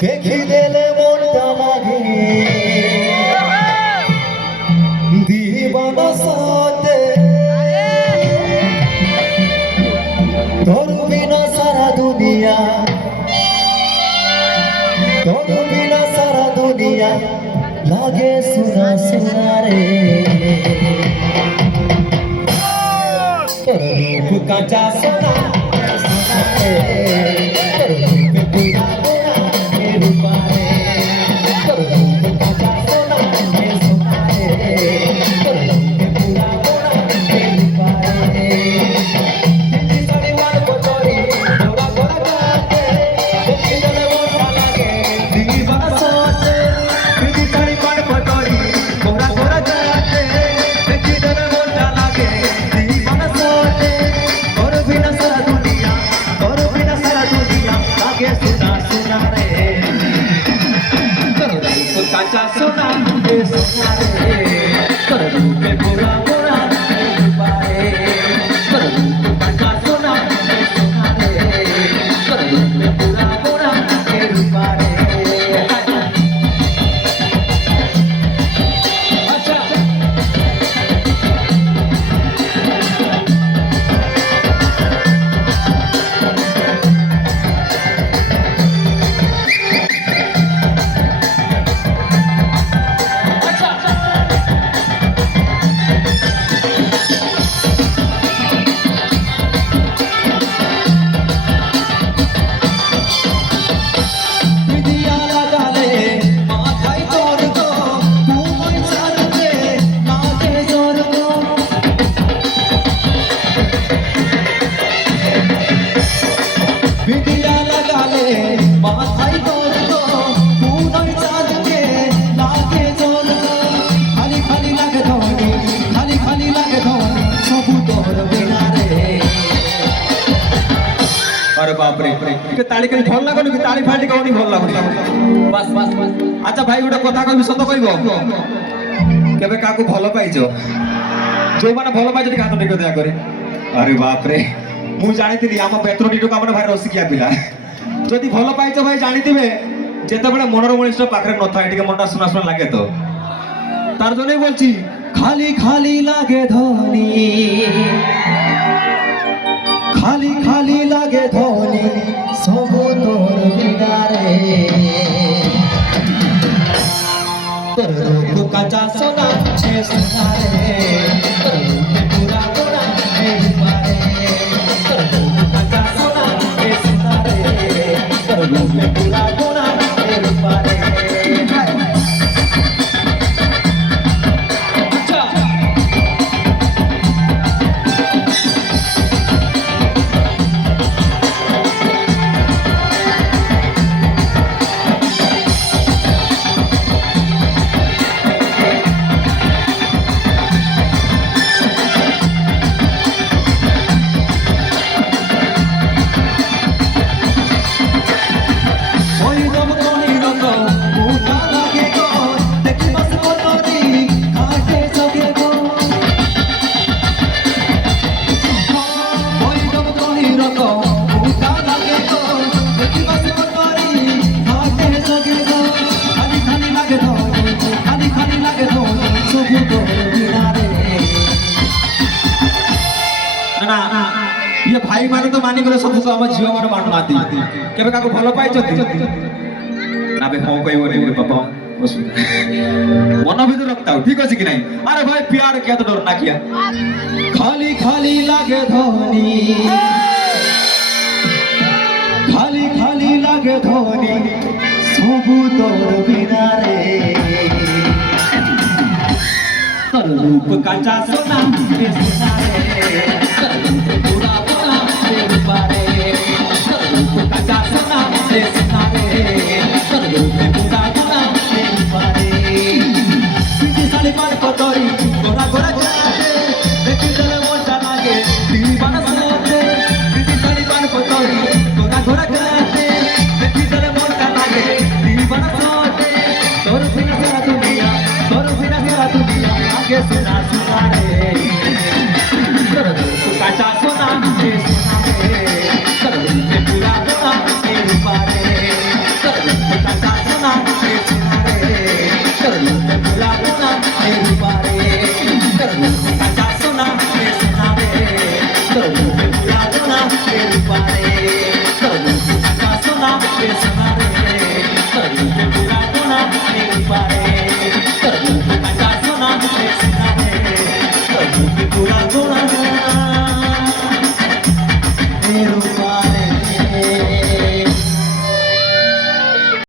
দেখি দিলে মনটা লাগে দিবানা সাথে তোর বিনা সারা দুনিয়া লাগে সুনা সুনা রে তোর রূপ কাঁচা সোনা সোনা রে তোর রূপ পুরা গোনা হে রূপা রে তোর রূপ কাঁচা সোনা হে সোনা রে তোর রূপ পুরা গোনা হে রূপা রে সাড়ে বার বছরে গোরা গোরা গাতে দেখি চলে ওঠা লাগে দিবা সাথে সাড়ে বার বছরে গোরা গোরা গাতে দেখি চলে ওঠা লাগে দিবা সাথে তোর বিনা সারা দুনিয়া লাগে সোনা সোনা রে তোর রূপ কাঁচা সোনা হে সোনা রে তোর রূপে গোরা গোরা হে রূপা রে তোর রূপ কাঁচা সোনা হে সোনা রে তোর রূপে গোরা গোরা হে রূপা রে আচ্ছা মাথায় তোর তো পুনই চাঁদকে লাগে জল খালি খালি লাগে ধনি খালি খালি লাগে ধনি সবু তোর বিনা রে আরে বাপ রে কে তালি কালি ভাল লাগনি কি তালি ফাটি কওনি ভাল লাগনি বাস বাস বাস আচ্ছা ভাই ওটা কথা কইবি সত কইব কেবে কাকু ভাল পাইছো যে মানে ভাল পাইছো ঠিক হাত টেকে দেয়া করে আরে বাপ রে মু জানিଥିଲି ଆମ ବେତନଟି ଟୋକା ମାନେ ଭାରି ରସିକିଆ ପିଲା যদি ভাল পাইছ ভাই জানিথিবে যেতবেলে মনের মনিষ্ঠ পাখরে নথায় ଟିକେ মনটা শোনা শোনা লাগে তো তার জন্যই বলছি খালি খালি লাগে ধনি খালি খালি লাগে ধনি সবু তোর বিনা রে তোর রূপ কাঁচা সোনা হে সোনা রে তোর রূপ পুরা গোরা হে রূপা রে তোর রূপ কাঁচা সোনা হে সোনা রে তোর রূপ পুরা গোরা হে রূপা রে ये भाई माने तो मानी करे सब तो हम जीव माने मानु नाती केबे काको भलो पाइछती ना बे हो कहिबो रे बाबा मन भीतर रखता ठीक अछि कि नहीं अरे भाई प्यार क्या तो डर ना किया खाली खाली लागे धोनी खाली खाली लागे धोनी सबु तोर बिना रे তোর রূপ কাঁচা সোনা হে সোনা রে তোর রূপ পুরা গোরা হে রূপা রে তোর রূপ কাঁচা সোনা হে সোনা রে তোর রূপ পুরা গোরা হে রূপা রে পিটি সালি পার কতরি গোরা গোরা গাতে দেখি চলে মনটা লাগে দিবানা সাথে পিটি সালি পার কতরি গোরা গোরা গাতে দেখি চলে মনটা লাগে দিবানা সাথে তোর বিনা সারা দুনিয়া आगे सुना सुना रे काचा सोना रे सोना रे पूरा गोरा सोना रे रूप पूरा सोना रे रूपा रे रूप काचा सोना रे सोना रे रूप पूरा सोना